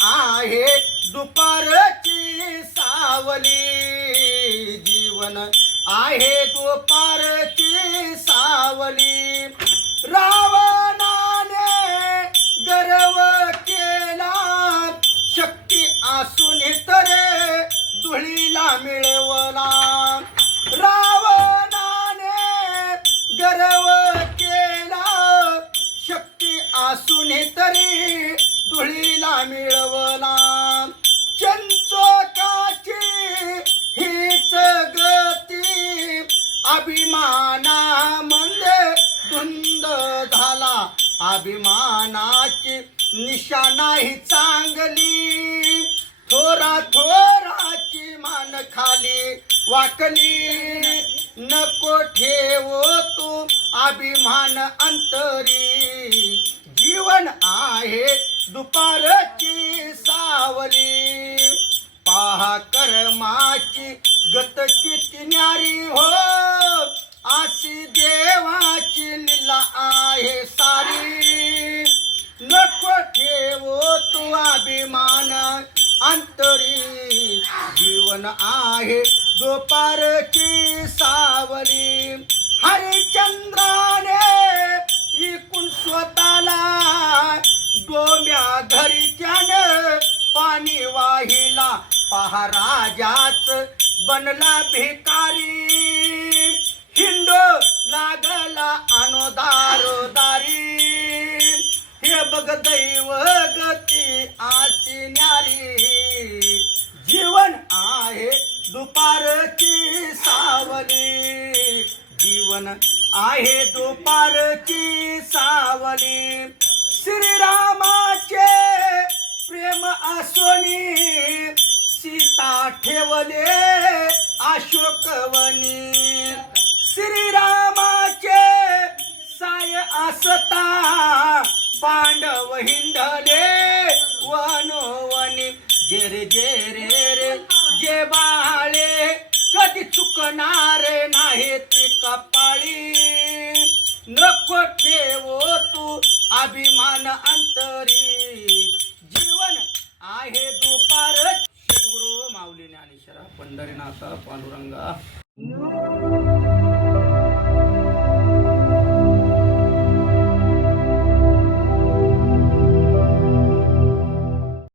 आहे दुपारची सावली. जीवन आहे दुपारची सावली. रावणाने गर्व केला. शक्ती असून तरे धुळीला मिळवला. रावणाने गर्व केला. शक्ती असून तरी धुळीला मिळवला. हीच अभिमाना म्हणजे धुंद झाला. अभिमानाची निशाणाही चांगली. थोरा थोराची मान खाली वाकली. नको ठेवो तू अभिमान अंतरी. जीवन आहे दुपारची सावली. पहा कर्माची गत किती न्यारी हो? अशी देवाची लिला आहे सारी. नको ठेवो तू अभिमान अंतरी जीवन आहे दुपारची सावली. हरिचंद्राने इकून स्वतःला डोंब्या घरीच्यानं पाणी वाहिला. पहा राजाच बनला भिकारी. हिंडो लागला अनुदारोदारी. हे बघ दैव गती आशी न्यारी. जीवन आहे दुपारची सावली. जीवन आहे दुपारची सावली. श्रीरामाचे प्रेम असोनी. सीता ठेवले अशोकवनी. श्रीरामाचे साय असता पांडव हिंदले वनोवनी. जेरे रे रे रे जे बाळे कधी चुकणार नाही ती कप పండరినాథ పాండురంగా.